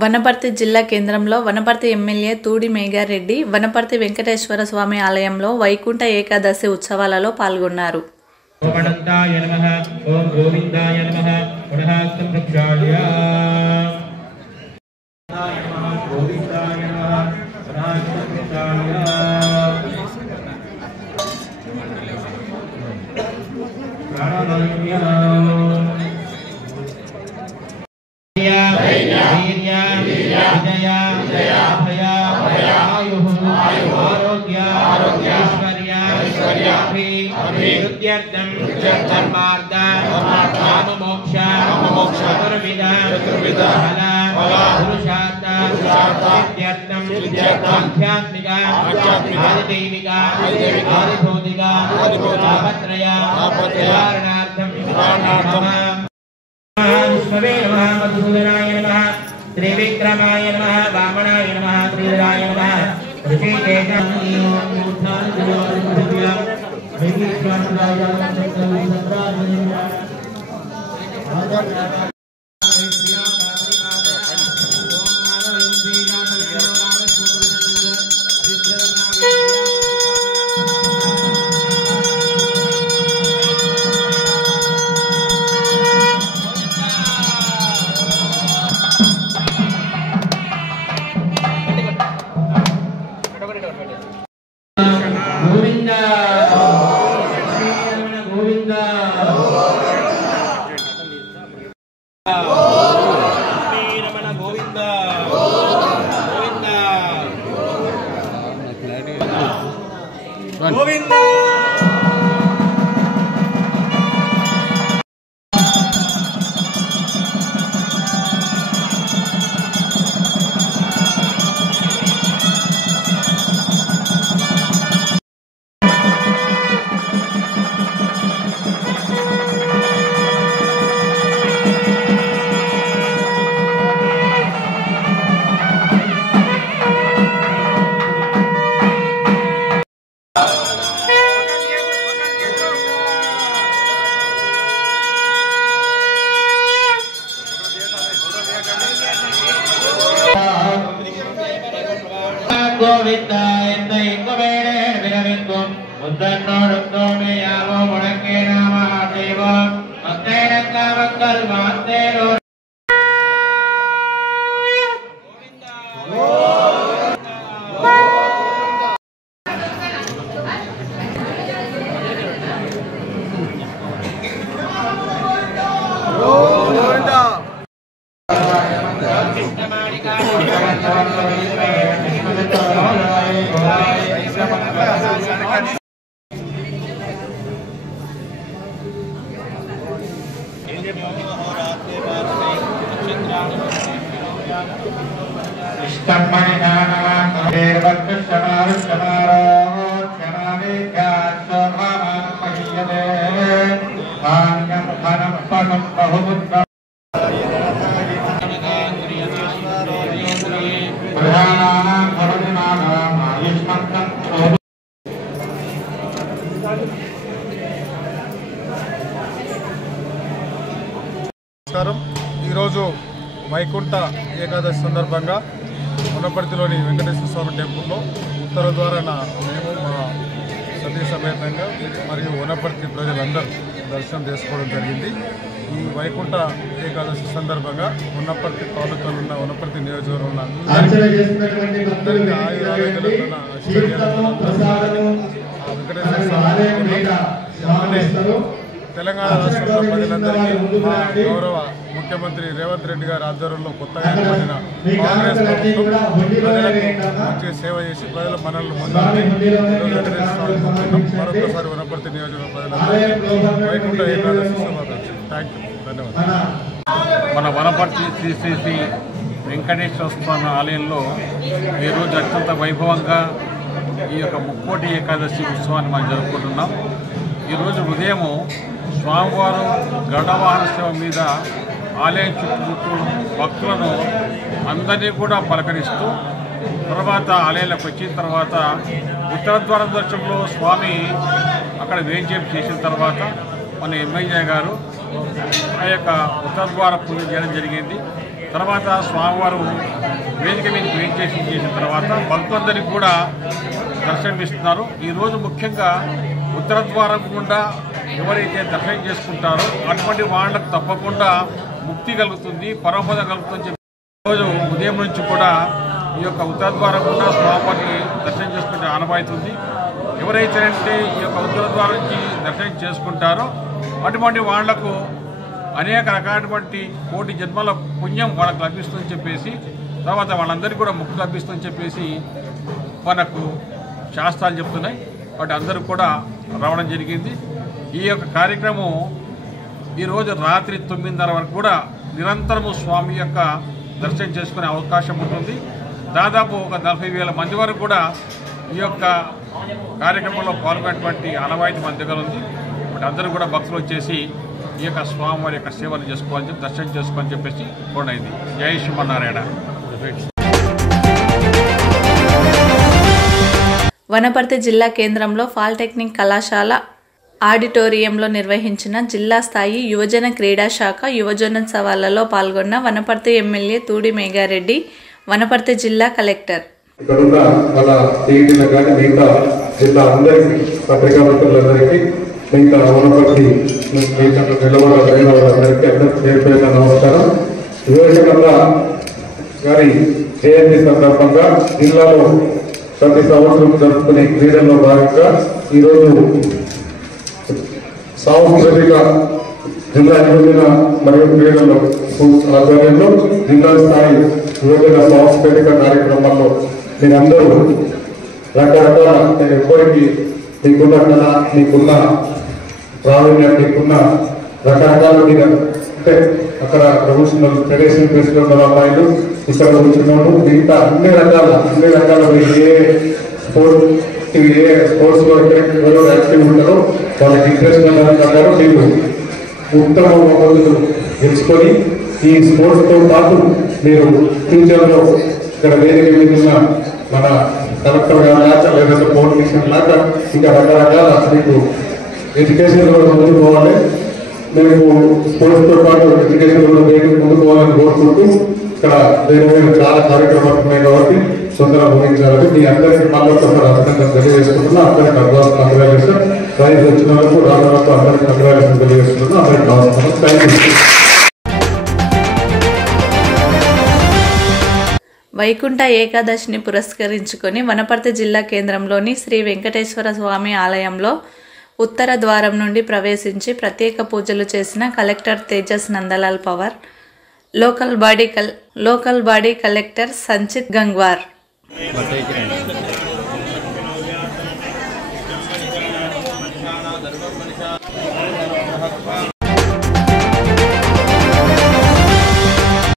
వనపర్తి జిల్లా కేంద్రంలో వనపర్తి ఎమ్మెల్యే తూడి మేఘారెడ్డి వనపర్తి వెంకటేశ్వర స్వామి ఆలయంలో వైకుంఠ ఏకాదశి ఉత్సవాలలో పాల్గొన్నారు. त्रिविक्रमाय नमः वामनाय नमः त्रिराय नमः ఈరోజు వైకుంఠ ఏకాదశి సందర్భంగా వనపర్తిలోని వెంకటేశ్వర స్వామి టెంపుల్లో ఉత్తర ద్వారాన మేము మా సతీ సమేతంగా మరియు వనపర్తి ప్రజలందరూ దర్శనం చేసుకోవడం జరిగింది. ఈ వైకుంఠ ఏకాదశి సందర్భంగా వనపర్తి తాలూకాలో ఉన్న వనపర్తి నియోజకవర్గంలో అందరికీ ఆయురారోగ్యాలతో తెలంగాణ రాష్ట్రంలో ప్రజలందరికీ మా గౌరవ ముఖ్యమంత్రి రేవంత్ రెడ్డి గారి ఆధ్వర్యంలో కొత్తగా ఏర్పడిన కాంగ్రెస్ ప్రభుత్వం ప్రజలకు మంచి సేవ చేసి ప్రజల మనల్ని మరొకసారి వనపర్తి నియోజకవర్గ ప్రజలందరికీ వైకుంఠ ఏకాదశి శుభాకాంక్షలు. థ్యాంక్ యూ, ధన్యవాదాలు. మన వనపర్తి శ్రీ వెంకటేశ్వర స్వామి ఆలయంలో ఈరోజు అత్యంత వైభవంగా ఈ యొక్క ముక్కోటి ఏకాదశి ఉత్సవాన్ని మనం జరుపుకుంటున్నాం. ఈరోజు ఉదయము స్వామివారు గరుడవాహన సేవ మీద ఆలయం చుట్టూ భక్తులను అందరినీ కూడా పలకరిస్తూ తర్వాత ఆలయంలోకి వచ్చిన తర్వాత ఉత్తర ద్వార దర్శనంలో స్వామి అక్కడ వేంచేపు చేసిన తర్వాత మన ఎమ్మెల్యే గారు ఆ యొక్క ఉత్తర ద్వార పూజ చేయడం జరిగింది. తర్వాత స్వామివారు వేదిక మీద వెంకటేశ్వరం చేసిన తర్వాత భక్తులందరికీ కూడా దర్శనమిస్తున్నారు. ఈరోజు ముఖ్యంగా ఉత్తర ద్వారం గుండా ఎవరైతే దర్శనం చేసుకుంటారో అటువంటి వాళ్ళకు తప్పకుండా ముక్తి కలుగుతుంది, పరమపద కలుగుతుంది. ఈరోజు ఉదయం నుంచి కూడా ఈ యొక్క ఉత్తర ద్వారం గుండా స్వామివారిని దర్శనం చేసుకుంటే ఆనవాయితుంది. ఎవరైతే ఈ యొక్క ఉత్తర ద్వారం నుంచి దర్శనం చేసుకుంటారో అటువంటి వాళ్లకు అనేక రకాలటువంటి కోటి జన్మల పుణ్యం వాళ్ళకు లభిస్తుందని చెప్పేసి, తర్వాత వాళ్ళందరికీ కూడా ముక్తి లభిస్తుందని చెప్పేసి మనకు శాస్త్రాలు చెప్తున్నాయి. వాటి అందరూ కూడా రావడం జరిగింది. ఈ యొక్క కార్యక్రమం ఈరోజు రాత్రి 9:30 వరకు కూడా నిరంతరము స్వామి యొక్క దర్శనం చేసుకునే అవకాశం ఉంటుంది. దాదాపు ఒక 40,000 మంది వరకు కూడా ఈ యొక్క కార్యక్రమంలో పాల్గొనేటువంటి ఆనవాయితీ మన దగ్గర ఉంది. వాటి అందరూ కూడా భక్తులు వచ్చేసి ఈ యొక్క స్వామివారి యొక్క సేవలు చేసుకోవాలని చెప్పి దర్శనం చేసుకోవాలని చెప్పేసి కోరైంది. జై శ్రీమన్నారాయణ. వనపర్తి జిల్లా కేంద్రంలో పాలిటెక్నిక్ కళాశాల ఆడిటోరియంలో నిర్వహించిన జిల్లా స్థాయి యువజన క్రీడా శాఖ యువజనోత్సవాలలో పాల్గొన్న వనపర్తి ఎమ్మెల్యే తూడి మేఘారెడ్డి, వనపర్తి జిల్లా కలెక్టర్. ఇక్కడున్న మన టీవీలకు కానీ మిగతా జిల్లా అందరికీ, పత్రికా మిత్రులందరికీ, మిగతా వనపర్తి నిలబడిన వాళ్ళందరికీ అందరికీ చేరిపోయిన నమస్కారం. వివేకానంద గారి జయంతి సందర్భంగా జిల్లాలో ప్రతి సంవత్సరం జరుపుకునే క్రీడల్లో భాగంగా ఈరోజు సాంస్కృతిక జిల్లా యువజన మరియు క్రీడల ఆధ్వర్యంలో జిల్లా స్థాయి యువజన సాంస్కృతిక కార్యక్రమాల్లో మీరందరూ రకరకాల ఎప్పటికీ మీకున్న కళ, మీకున్న ప్రావీణ్యం, మీకున్న రకరకాల మీద అంటే అక్కడ ప్రొఫెషనల్ ట్రెడిషనల్ డ్రెస్లో ఉన్న అమ్మాయిలు, ఇక్కడ కూర్చున్నాము, మిగతా అన్ని రకాల ఏ స్పోర్ట్స్లో ఎవరు యాక్టివ్ ఉంటారో వాళ్ళకి ఇంట్రెస్ట్ అన్నారు. మీరు ఉత్తమ బహుమతులు గెలుచుకొని ఈ స్పోర్ట్స్తో పాటు మీరు ఫ్యూచర్లో ఇక్కడ వేదిక మీద ఉన్న మన కలెక్టర్ గారు లాగా లేదంటే పొలిటీషియన్ లాగా ఇంకా రకరకాల మీకు ఎడ్యుకేషన్ కూడా ముందుకు పోవాలి. మేము స్పోర్ట్స్తో పాటు ఎడ్యుకేషన్ కూడా ముందుకు పోవాలని కోరుకుంటూ ఇక్కడ వేరే చాలా కార్యక్రమాలు ఉన్నాయి కాబట్టి తొందరగా ముగించాలని మీ అందరికీ మళ్ళీ అభినందన తెలియజేసుకుంటున్నా. అందరికీ కంగ్రాచులేషన్. ప్రైజ్ వచ్చిన వాళ్ళకు రావడంతో అందరికీ కంగ్రాచులేషన్ తెలియజేసుకుంటున్నా. అందరికీ నమస్కారం. Thank you. వైకుంఠ ఏకాదశిని పురస్కరించుకొని వనపర్తి జిల్లా కేంద్రంలోని శ్రీ వెంకటేశ్వర స్వామి ఆలయంలో ఉత్తర ద్వారం నుండి ప్రవేశించి ప్రత్యేక పూజలు చేసిన collector Tejas Nandlal Pawar, local body collector Sanchit Gangwar.